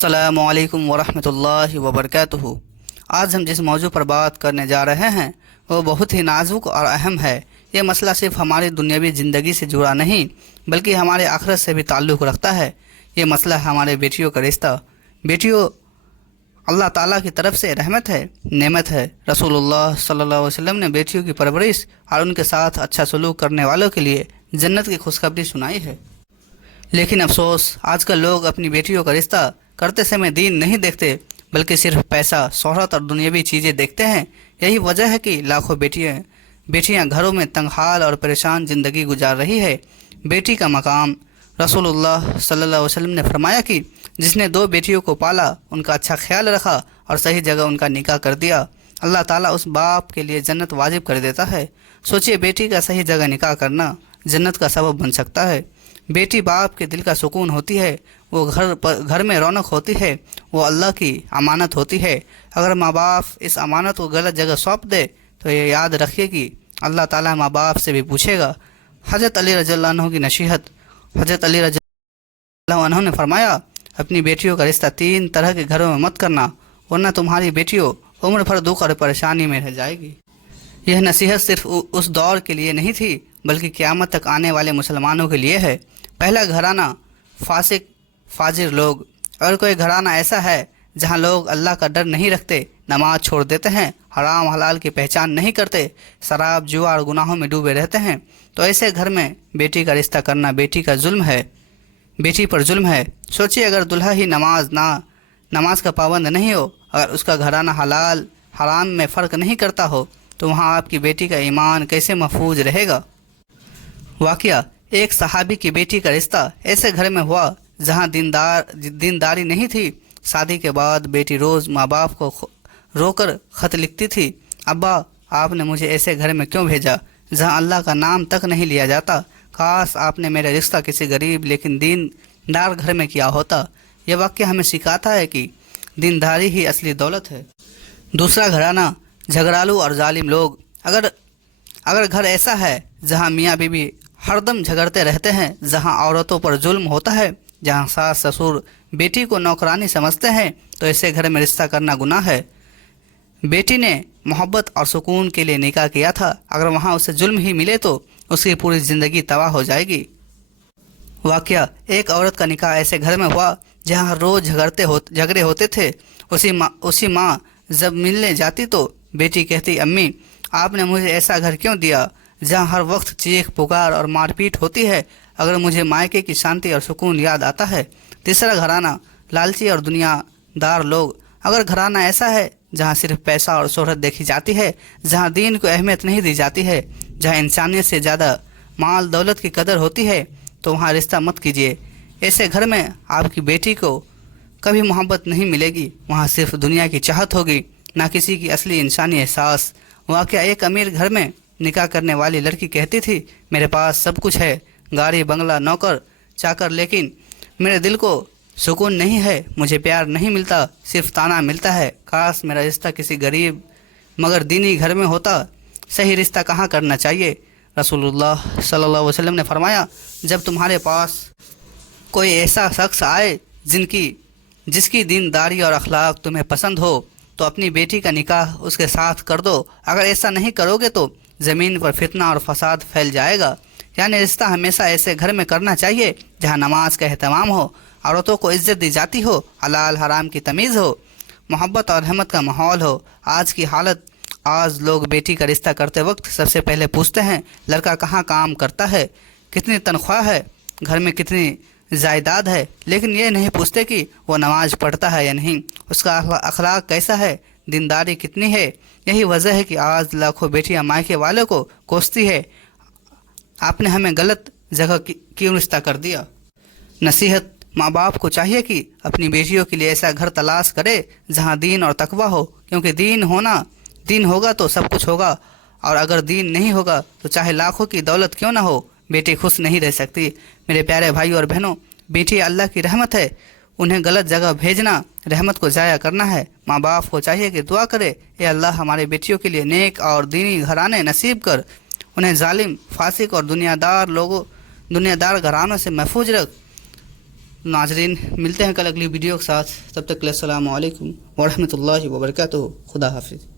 السلام علیکم ورحمۃ اللہ وبرکاتہ۔ آج ہم جس موضوع پر بات کرنے جا رہے ہیں وہ بہت ہی نازک اور اہم ہے۔ یہ مسئلہ صرف ہماری دنیاوی زندگی سے جڑا نہیں بلکہ ہمارے آخرت سے بھی تعلق رکھتا ہے۔ یہ مسئلہ ہمارے بیٹیوں کا رشتہ۔ بیٹیوں اللہ تعالیٰ کی طرف سے رحمت ہے، نعمت ہے۔ رسول اللہ صلی اللہ علیہ وسلم نے بیٹیوں کی پرورش اور ان کے ساتھ اچھا سلوک کرنے والوں کے لیے جنت کی خوشخبری سنائی ہے۔ لیکن افسوس، آج کل لوگ اپنی بیٹیوں کا رشتہ کرتے سمے دین نہیں دیکھتے بلکہ صرف پیسہ، شہرت اور دنیاوی چیزیں دیکھتے ہیں۔ یہی وجہ ہے کہ لاکھوں بیٹیاں گھروں میں تنگ حال اور پریشان زندگی گزار رہی ہے۔ بیٹی کا مقام۔ رسول اللہ صلی اللہ علیہ وسلم نے فرمایا کہ جس نے 2 بیٹیوں کو پالا، ان کا اچھا خیال رکھا اور صحیح جگہ ان کا نکاح کر دیا، اللہ تعالیٰ اس باپ کے لیے جنت واجب کر دیتا ہے۔ سوچئے، بیٹی کا صحیح جگہ نکاح کرنا جنت کا سبب بن سکتا ہے۔ بیٹی باپ کے دل کا سکون ہوتی ہے، وہ گھر میں رونق ہوتی ہے، وہ اللہ کی امانت ہوتی ہے۔ اگر ماں باپ اس امانت کو غلط جگہ سونپ دے تو یہ یاد رکھیے کہ اللہ تعالیٰ ماں باپ سے بھی پوچھے گا۔ حضرت علی رضی اللہ عنہ کی نصیحت۔ حضرت علی رضی اللہ عنہ نے فرمایا، اپنی بیٹیوں کا رشتہ 3 طرح کے گھروں میں مت کرنا، ورنہ تمہاری بیٹیوں عمر بھر دکھ اور پریشانی میں رہ جائے گی۔ یہ نصیحت صرف اس دور کے لیے نہیں تھی بلکہ قیامت تک آنے والے مسلمانوں کے لیے ہے۔ پہلا گھرانہ، فاسق فاجر لوگ۔ اگر کوئی گھرانہ ایسا ہے جہاں لوگ اللہ کا ڈر نہیں رکھتے، نماز چھوڑ دیتے ہیں، حرام حلال کی پہچان نہیں کرتے، شراب جوا اور گناہوں میں ڈوبے رہتے ہیں، تو ایسے گھر میں بیٹی کا رشتہ کرنا بیٹی پر ظلم ہے۔ سوچئے، اگر دلہا ہی نماز کا پابند نہیں ہو، اگر اس کا گھرانہ حلال حرام میں فرق نہیں کرتا ہو، تو وہاں آپ کی بیٹی کا ایمان کیسے محفوظ رہے گا؟ واقعہ، ایک صحابی کی بیٹی کا رشتہ ایسے گھر میں ہوا جہاں دینداری نہیں تھی۔ شادی کے بعد بیٹی روز ماں باپ کو رو کر خط لکھتی تھی، ابا، آپ نے مجھے ایسے گھر میں کیوں بھیجا جہاں اللہ کا نام تک نہیں لیا جاتا؟ کاش آپ نے میرا رشتہ کسی غریب لیکن دیندار گھر میں کیا ہوتا۔ یہ واقعہ ہمیں سکھاتا ہے کہ دینداری ہی اصلی دولت ہے۔ دوسرا گھرانہ، جھگڑالو اور ظالم لوگ۔ اگر گھر ایسا ہے جہاں میاں بیوی ہر دم جھگڑتے رہتے ہیں، جہاں عورتوں پر ظلم ہوتا ہے، جہاں ساس سسر بیٹی کو نوکرانی سمجھتے ہیں، تو ایسے گھر میں رشتہ کرنا گناہ ہے۔ بیٹی نے محبت اور سکون کے لیے نکاح کیا تھا، اگر وہاں اسے ظلم ہی ملے تو اس کی پوری زندگی تباہ ہو جائے گی۔ واقعہ، ایک عورت کا نکاح ایسے گھر میں ہوا جہاں ہر روز جھگڑے ہوتے تھے۔ اسی ماں جب ملنے جاتی تو بیٹی کہتی، امی، آپ نے مجھے ایسا گھر کیوں دیا جہاں ہر وقت چیخ پکار اور مار پیٹ ہوتی ہے؟ اگر مجھے مائکے کی شانتی اور سکون یاد آتا ہے۔ تیسرا گھرانہ، لالچی اور دنیا دار لوگ۔ اگر گھرانہ ایسا ہے جہاں صرف پیسہ اور شہرت دیکھی جاتی ہے، جہاں دین کو اہمیت نہیں دی جاتی ہے، جہاں انسانیت سے زیادہ مال دولت کی قدر ہوتی ہے، تو وہاں رشتہ مت کیجیے۔ ایسے گھر میں آپ کی بیٹی کو کبھی محبت نہیں ملے گی، وہاں صرف دنیا کی چاہت ہوگی، نہ کسی کی اصلی انسانی احساس۔ واقعہ، ایک امیر گھر میں نکاح کرنے والی لڑکی کہتی تھی، میرے پاس سب کچھ ہے، گاڑی بنگلہ نوکر چاکر، لیکن میرے دل کو سکون نہیں ہے، مجھے پیار نہیں ملتا، صرف تانا ملتا ہے۔ کاش میرا رشتہ کسی غریب مگر دینی گھر میں ہوتا۔ صحیح رشتہ کہاں کرنا چاہیے؟ رسول اللہ صلی اللہ علیہ وسلم نے فرمایا، جب تمہارے پاس کوئی ایسا شخص آئے جس کی دینداری اور اخلاق تمہیں پسند ہو تو اپنی بیٹی کا نکاح اس کے ساتھ کر دو۔ اگر ایسا نہیں کرو گے تو زمین پر فتنہ اور فساد پھیل جائے گا۔ یعنی رشتہ ہمیشہ ایسے گھر میں کرنا چاہیے جہاں نماز کا اہتمام ہو، عورتوں کو عزت دی جاتی ہو، حلال حرام کی تمیز ہو، محبت اور رحمت کا ماحول ہو۔ آج لوگ بیٹی کا رشتہ کرتے وقت سب سے پہلے پوچھتے ہیں، لڑکا کہاں کام کرتا ہے، کتنی تنخواہ ہے، گھر میں کتنی جائیداد ہے، لیکن یہ نہیں پوچھتے کہ وہ نماز پڑھتا ہے یا نہیں، اس کا اخلاق کیسا ہے، دینداری کتنی ہے۔ یہی وجہ ہے کہ آج لاکھوں بیٹیاں مائکے والوں کو کوستی ہے، آپ نے ہمیں غلط جگہ کیوں رشتہ کر دیا۔ نصیحت، ماں باپ کو چاہیے کہ اپنی بیٹیوں کے لیے ایسا گھر تلاش کرے جہاں دین اور تقوی ہو، کیونکہ دین ہوگا تو سب کچھ ہوگا، اور اگر دین نہیں ہوگا تو چاہے لاکھوں کی دولت کیوں نہ ہو، بیٹی خوش نہیں رہ سکتی۔ میرے پیارے بھائی اور بہنوں، بیٹی اللہ کی رحمت ہے، انہیں غلط جگہ بھیجنا رحمت کو ضائع کرنا ہے۔ ماں باپ کو چاہیے کہ دعا کرے، اے اللہ ہمارے بیٹیوں کے لیے نیک اور دینی گھرانے نصیب کر، انہیں ظالم، فاسق اور دنیا دار گھرانوں سے محفوظ رکھ۔ ناظرین ملتے ہیں کل اگلی ویڈیو کے ساتھ، تب تک کے لیے السلام علیکم ورحمۃ اللہ وبرکاتہ، خدا حافظ۔